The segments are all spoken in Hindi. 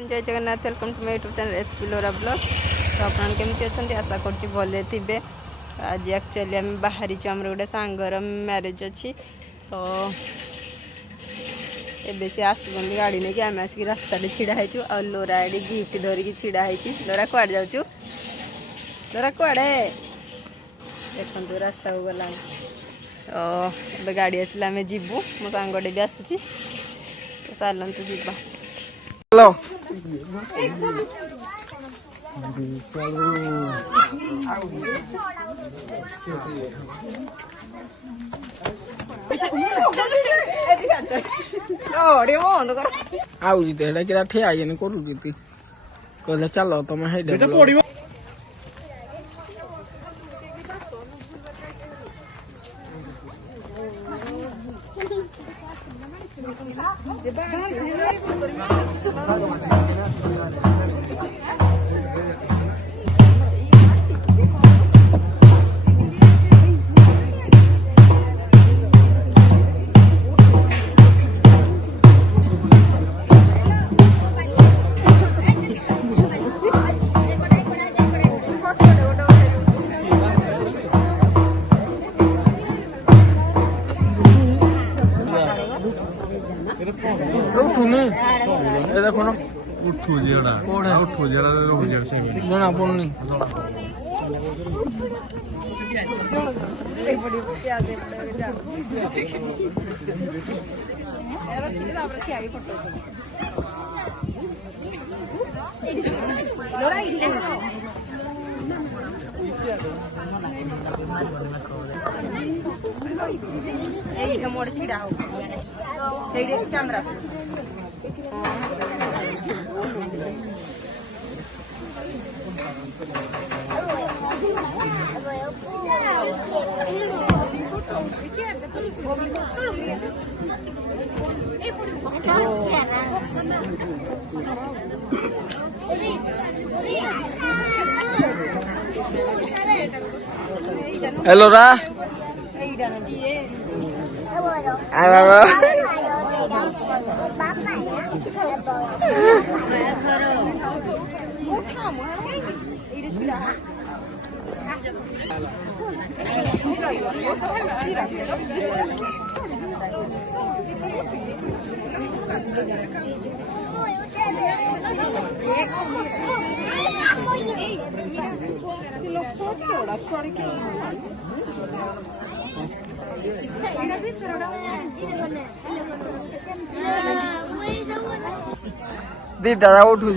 Everyone Jai Jagannath welcome to my YouTube channel SP Lora blog. तो आपन केमती अच्छा आशा करछि भले थिबे। आज एक्चुअली आम बाहरी आमर गोटे सांगर मैरिज अच्छी तो एबे से आसुचंदी गाड़ी नहीं कि आम आसिक रास्ता छिड़ा है और लोरा एडी गिफ्ट धरिकी छिड़ा है। लोरा कुआड़े जाऊँ लोरा कुआड़े देखु रास्ता को गला तो गाड़ी आसला आम जीवु मो सांगटे भी आसूची तो चलतु जीवा। हेलो आउजी तो एटा किरा ठे आइने करू किती कहले चलो तुम हे बेटा पड़िबो उठुने ए देखो ना उठू जेड़ा कोड़े उठू जेड़ा हो जेड़ा से जना पड़नी मोड़ छिड़ा हो कैमरा हेलो रा आ बाबा दीटा उठू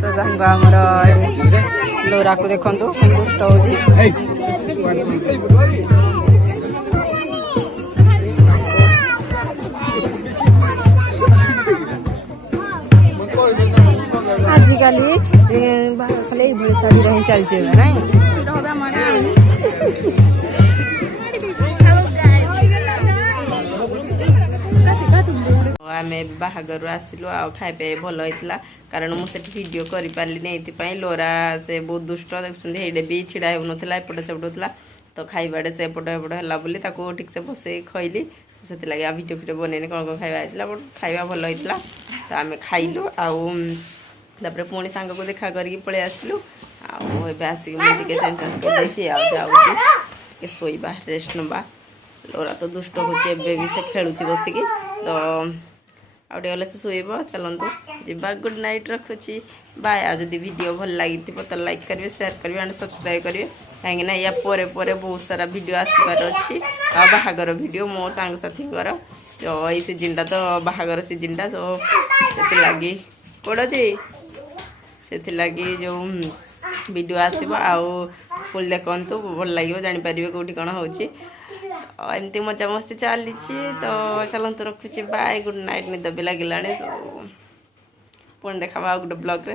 तो सांग आमर लोरा को देखु दुष्ट हो आजिकल खाली ये शादी रही चलती है ना आम बाहागर आसिलु आ खाई भल होता कारण मुझे वीडियो कर पारे लोरा से बहुत दुष्ट देखते भी छिड़ा हो ना एपटे सेपट होता तो खाइबाटे से एपट एपट है ठीक से बसे खैली से भिडियो फिडियो बनैनी कौन कौन खाइबा बट खाइबा भल होता तो आम खाइलु आपर पुणी सांग को देखा करके पलि आसलु आसिक मुझे चेंज जाऊँगी शोबा रेस्ट नवा लोरा तो दुष्ट होचे भी से खेलुची बसिकी तो आउटे गले से शोब चलतु जा गुड नाइट रखुची बाय। आ जदि वीडियो भल लगी तो लाइक करेंगे शेयर करेंगे एंड सब्सक्राइब करेंगे कहीं या परे परे बहुत सारा वीडियो आसबार अच्छी बाहागर वीडियो मो सांगसाथी तो ये सीजनटा तो बाहागर सीजनटा सो से लगी कौन अच्छे से लगी जो वीडियो आसो आउ फुल देखु भल लगे जापर कौटी कौन हो एमती मजा मस्ती चली तो चलते रखुची बाय गुड नाइट निद भी लगे सो पुणी देखा गोटे ब्लॉग रे।